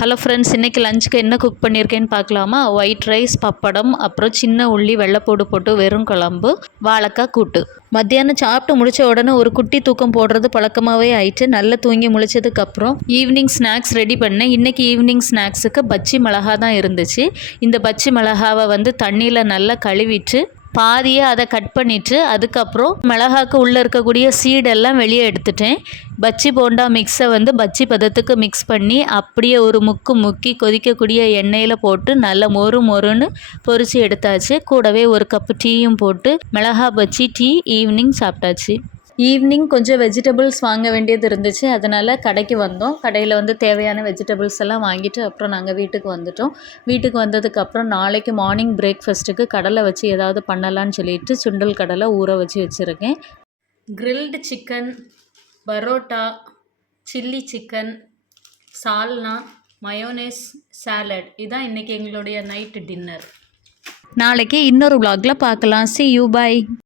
Hello friends இன்றைக்கி லஞ்சுக்கு என்ன குக் பண்ணியிருக்கேன்னு பார்க்கலாமா? ஒயிட் ரைஸ் பப்படம் அப்புறம் சின்ன உள்ளி வெள்ளைப்பூடு போட்டு வெறும் குழம்பு வாழைக்காய் கூட்டு. மத்தியானம் சாப்பிட்டு முடிச்ச உடனே ஒரு குட்டி தூக்கம் போடுறது பழக்கமாகவே ஆயிட்டு நல்லா தூங்கி முழிச்சதுக்கப்புறம் ஈவினிங் ஸ்நாக்ஸ் ரெடி பண்ணேன். இன்றைக்கி ஈவினிங் ஸ்நாக்ஸுக்கு பச்சி மிளகா தான் இருந்துச்சு. இந்த பச்சி மிளகாவை வந்து தண்ணியில் நல்லா கழுவிட்டு பாதியை அதை கட் பண்ணிவிட்டு அதுக்கப்புறம் மிளகாக்கு உள்ளே இருக்கக்கூடிய சீடெல்லாம் வெளியே எடுத்துட்டேன். பச்சி போண்டா மிக்ஸை வந்து பச்சி பதத்துக்கு மிக்ஸ் பண்ணி அப்படியே ஒரு முக்கு முக்கி கொதிக்கக்கூடிய எண்ணெயில் போட்டு நல்லா மொறு மொறுன்னு பொரித்து எடுத்தாச்சு. கூடவே ஒரு கப்பு டீயும் போட்டு மிளகா பச்சி டீ ஈவினிங் சாப்பிட்டாச்சு. ஈவினிங் கொஞ்சம் வெஜிடபிள்ஸ் வாங்க வேண்டியது இருந்துச்சு. அதனால் கடைக்கு வந்தோம். கடையில் வந்து தேவையான வெஜிடபிள்ஸ் எல்லாம் வாங்கிட்டு அப்புறம் நாங்கள் வீட்டுக்கு வந்துட்டோம். வீட்டுக்கு வந்ததுக்கப்புறம் நாளைக்கு மார்னிங் பிரேக்ஃபாஸ்ட்டுக்கு கடலை வச்சு ஏதாவது பண்ணலான்னு சொல்லிட்டு சுண்டல் கடலை ஊற வச்சு வச்சுருக்கேன். Grilled chicken parotta chilli chicken salna mayonnaise salad. இதான் இன்றைக்கி எங்களுடைய நைட்டு டின்னர். நாளைக்கு இன்னொரு vlogல பார்க்கலாம். C you by